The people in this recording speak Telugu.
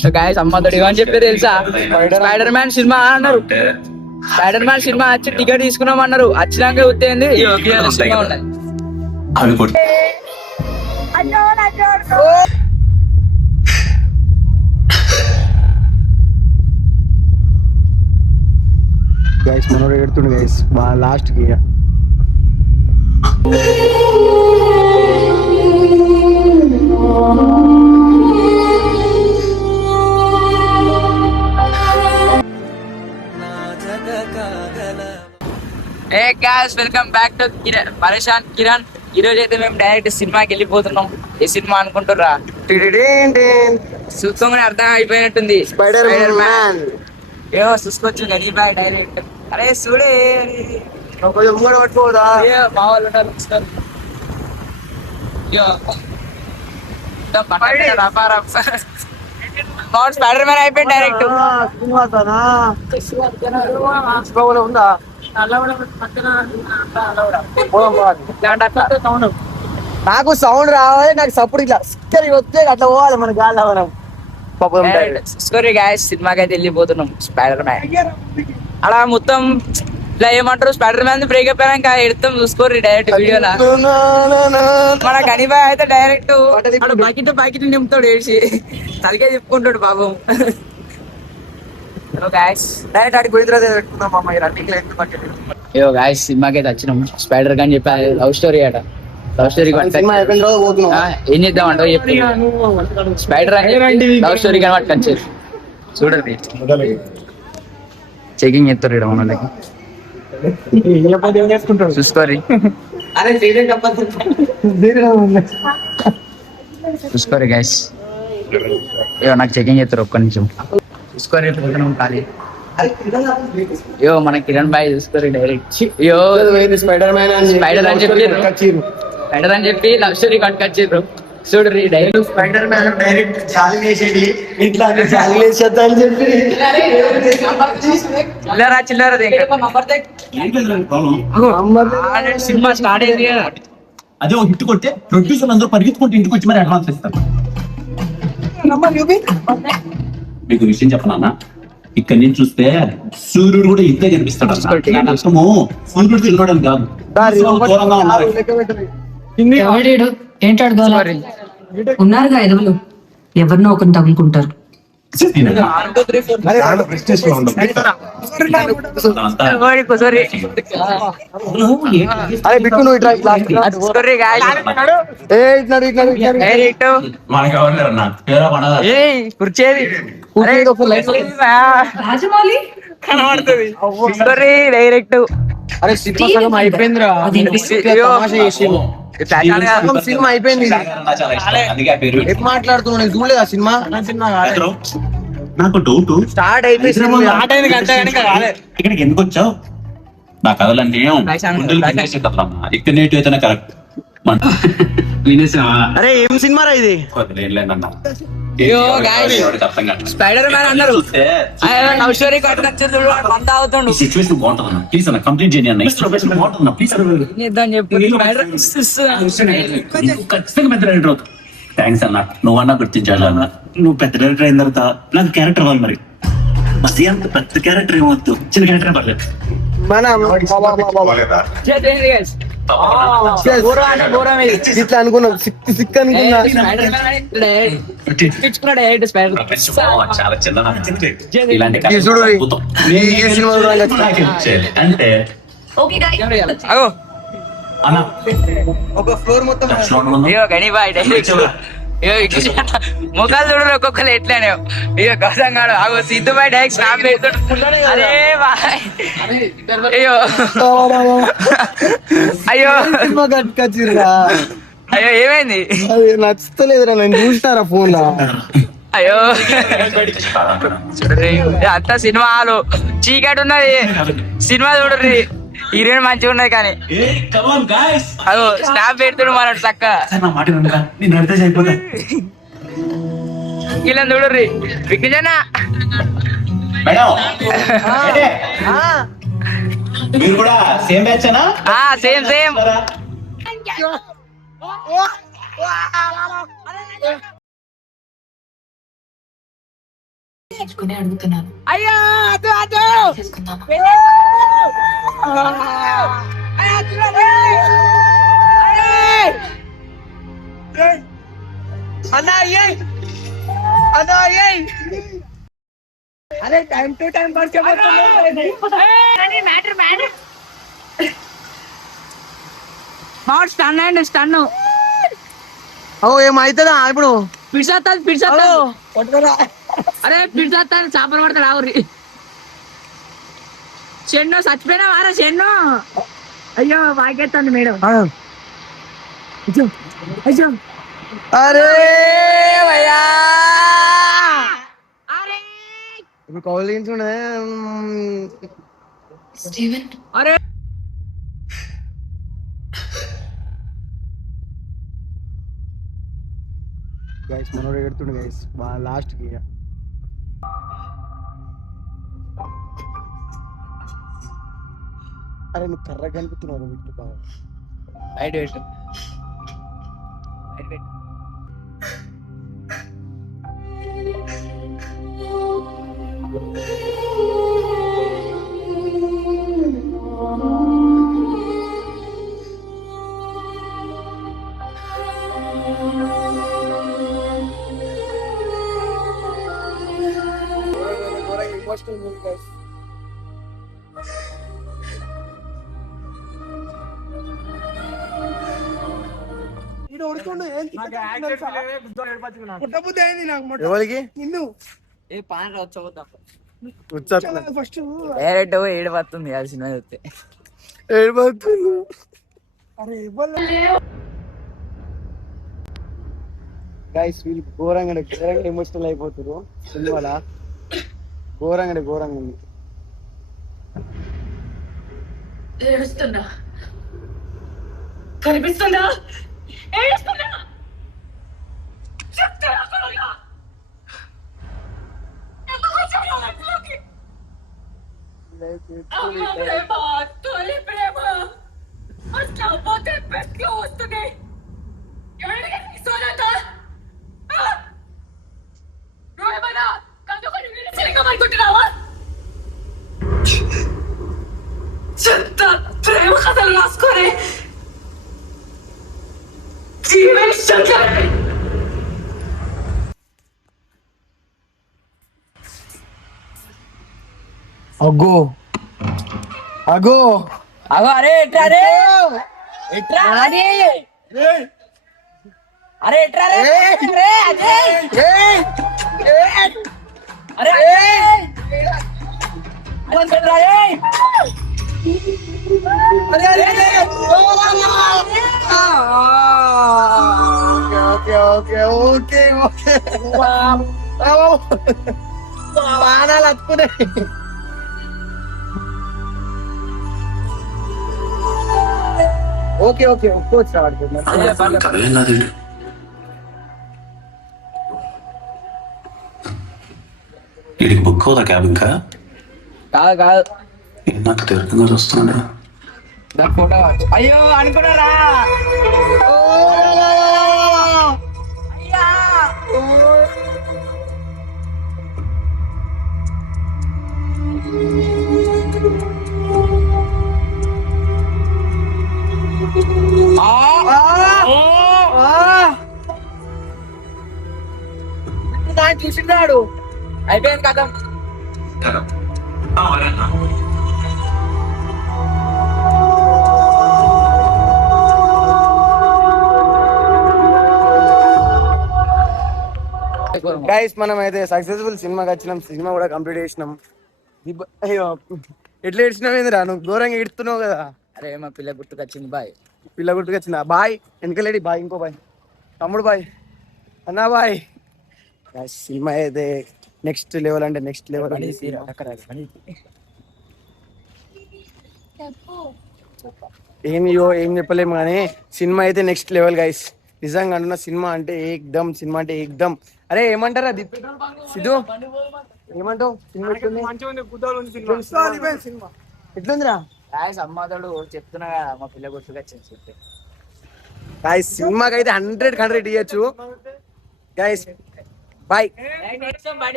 సో గైస్ అమ్మతోడు ఏమని చెప్పారు తెలుసా? స్పైడర్ మ్యాన్ సినిమా అన్నారు. స్పైడర్ మ్యాన్ సినిమా వచ్చి టికెట్ తీసుకున్నాం అన్నారు. వచ్చినాక ఉత్తేంది సినిమా ఉన్నది. గైస్ మనోడు ఎడుతుండు గైస్ లాస్ట్ కి వెల్కమ్ బ్యాక్ టు పరేషాన్ కిరణ్. ఈ రోజు అయితే మేము డైరెక్ట్ సినిమాకి వెళ్ళిపోతున్నాం. ఏ సినిమా అనుకుంటుర్రా? చూస్తామని అర్థం అయిపోయినట్టుంది. స్పైడర్ మ్యాన్ ఏమో చూసుకొచ్చు గరీబాయ్ డైరెక్ట్. అరే చూడే పట్టుకోదా మా వాళ్ళు ఉన్నారు. స్పైడర్ మ్యాన్ అయిపోయింది డైరెక్ట్. ఉందా నాకు సౌండ్ రావాలి, నాకు సపోర్ట్ ఇట్లా వస్తే అట్లా పోవాలి మన గాలి మనం. సినిమాకి అయితే వెళ్ళిపోతున్నాం. స్పైడర్ మ్యాన్ అలా మొత్తం ఇట్లా ఏమంటారు, స్పైడర్ మ్యాన్ బ్రేకప్ అయినాక ఎడతాం చూసుకోర్రి డైరెక్ట్ వీడియోలా. మన కనిబా అయితే డైరెక్ట్ బకెట్ నింపుతాడు ఏడ్చి తలకే చెప్పుకుంటాడు పాపం. అయ్యో గాయస్ సినిమాకి అయితే వచ్చినాం. స్పైడర్ అని చెప్పి లవ్ స్టోరీ అట. లవ్ స్టోరీ ఏం చేద్దాం అంటే చెప్పి స్పైడర్ అని లవ్ స్టోరీ కానీ పట్టుకొచ్చారు. చూడండి చెకింగ్ చేస్తారు ఇక్కడ మనకి చూసుకోరి చూసుకోరి గైస్. అయ్యో నాకు చెకింగ్ చేస్తారు ఒక్క నిమిషం చూసుకోరి. పోతున్నాం ఖాళీ. అయ్యో మన కిరణ్ బాయ్ చూసుకోరి డైరెక్ట్. అయ్యో స్పైడర్ మ్యాన్ స్పైడర్ అని చెప్పి స్పైడర్ అని చెప్పి లవ్ స్టోరీ కట్టుకొచ్చారు. చూడరి డైరెక్ట్ స్పైడర్ మ్యాన్ డైరెక్ట్ జాలి వేసేది ఇట్లా జాలి వేసేద్దా అని చెప్పి చిల్లర సినిమా స్టార్ట్ అయింది కదా. అదే ఒక హిట్ కొట్టే ప్రొడ్యూసర్ అందరూ పరిగెత్తుకుంటూ ఇంటికి వచ్చి మరి అడ్వాన్స్ ఇస్తారు. మీకు విషయం చెప్పనా, ఇక్కడ నుంచి చూస్తే సూర్యుడు కూడా ఇంతే కనిపిస్తాడు. నష్టము సూర్యుడు తిరగడం కాదు, దూరంగా ఉన్నారు. ఏంటాడు ఉన్నారుగా ఎదవలు, ఎవరినో ఒకరిని తగులుకుంటారు. రాజమౌళి కనబడుతుంది డైరెక్ట్. అరే సినిమా అయిపోయిందిరా, సినిమా అయిపోయింది. ఎప్పుడు మాట్లాడుతున్నావు, నేను చూడలేదు ఆ సినిమా. నాకు డౌట్, స్టార్ట్ అయిపోయింది ఇక్కడికి ఎందుకు వచ్చావు? నా కథలన్నీ ఇక్కడ నేటి అయితేనే కరెక్ట్. అరే ఏం సినిమా రా ఇది? స్పైడర్ మ్యాన్ అన్నారు లవ్ స్టోరీ కట్టుకొచ్చారు. సిచ్యువేషన్ బాగుంటుంది ప్లీజ్ అన్న, కంప్లీట్ చేయండి అన్న. బాగుంటుంది ప్లీజ్ ఖచ్చితంగా పెద్ద డైరెక్టర్ అవుతావు. థ్యాంక్స్ అన్న, నువ్వన్నా గుర్తించాలి అన్న. నువ్వు పెద్ద డైరెక్టర్ అయిన తర్వాత నాకు క్యారెక్టర్ అవ్వాలి. మరి మసీ అంత పెద్ద క్యారెక్టర్ ఏమవుతు, చిన్న క్యారెక్టర్ పర్లేదు. ఇట్లా అనుకున్నాం, సిక్ అనుకున్నా. చాలా చిన్న ఇలాంటి అంటే ఒక ఫ్లోర్ మొత్తం ముఖాలు చూడరు ఒక్కొక్కరు ఎట్లానే. ఇక గౌతం గాడు ఆగో సిద్ధుబాయ్ డైరెక్ట్ స్నాప్ పెడుతుండు. అరే బాయ్ అయ్యో అయ్యో అయ్యో ఏమైంది? నచ్చుతలేదురా, నేను చూసినారా ఫోన్ లో. అయ్యో అంతా సినిమా హాలు చీకటి ఉన్నది, సినిమా చూడరు. హీరోయిన్ మంచిగా ఉన్నది కానీ అదో స్నాప్ పెడుతుడు మన చక్క. ఇలా చూడర్రి విజ్ఞాన మీరు కూడా సేమ్ బ్యాచ్? సేమ్ నేర్చుకుని అడుగుతున్నాను. అయ్యో అటు అటు చేసుకుందామా? అరే time to time stun and stun ఓ ఏమైతుందా ఇప్పుడు పిడిచేస్తాను అరే పిడిచేస్తాను చేపలు పడతాడు ఆవురి చెన్ను చచ్చిపోయినా వారా చెన్ను అయ్యో బాగెత్తండి మేడం అయ్యో అరే భయ్యా ఇప్పుడు కౌలించుండే స్టీవెన్ అరే గైస్ మనోడు ఎడుతుండు గైస్ లాస్ట్ కి అరే నువ్వు కర్ర కనిపిస్తున్నావు విట్టు బాగా లైట్ పెట్టు లైట్ పెట్టు ఎమోషనల్ మూవీ గైస్ ఎవరికి నిన్ను ఏ పాన్ వచ్చవుతాం ఫస్ట్ డైరెక్ట్ ఏడు పడుతుంది అది సినిమా చూస్తే ఏడిపోతుంది అరే గైస్ వీళ్ళు ఘోరంగా ఎమోషనల్ అయిపోతారు సినిమాల ఘోరంగా ఉంది ఏడుస్తున్నా కనిపిస్తుందా? ఏడుస్తున్నా చెప్తున్నా త్వరగా. ఎందుకు వచ్చావు నా లైఫ్లోకి? అమ్మ ప్రేమ, తొలి ప్రేమ అట్లా పోతే పెట్లో వస్తుంది. ఎవరికి తీసుకోలేదా? నువ్వేమన్నా కనుకొని అనుకుంటున్నావా? చెత్త ప్రేమ కథలు రాసుకొని జీవించండి. అగో అగో అరే ఎట్రా రే ఎట్రా అరే అరే ఎట్రా రే రే అజయ్ అరే ఓకే బాణాలు అతుకునే ఓకే ఒప్పుకోవచ్చు వీడికి బుక్ అవుదా క్యాబ్ ఇంకా? కాదు నాకు తిరుగుతుందో చూస్తున్నాడు. ఫోటో అయ్యో అనుకున్నారా చూసినాడు అయిపోయింది కదా గైస్ మనం అయితే సక్సెస్ఫుల్ సినిమాకి వచ్చినాం. సినిమా కూడా కంప్లీట్ చేసినాం. అయ్యో ఎట్లా ఏడ్చినావు ఏందిరా నువ్వు? ఘోరంగా ఏడుస్తున్నావు కదా. అరే మా పిల్ల గుర్తుకొచ్చింది బాయ్. పిల్ల గుర్తుకొచ్చిందా? బాయ్ వెనకలేడి బాయ్, ఇంకో బాయ్, తమ్ముడు బాయ్, అన్నా బాయ్. సినిమా అయితే నెక్స్ట్ లెవెల్ అంటే నెక్స్ట్ లెవెల్. ఏం చెప్పలేము కానీ సినిమా అయితే నెక్స్ట్ లెవెల్ గైస్. నిజంగా అంటున్నా సినిమా అంటే ఏకదమ్. అరే ఏమంటారా సిద్ధు, ఏమంటావు? సినిమా ఎట్లుందిరా? అమ్మాదోడు చెప్తున్నా కదా మా పిల్ల గుర్తుకొచ్చింది. గైస్ సినిమాకి అయితే 100 ఇవ్వచ్చు గైస్. బాయ్.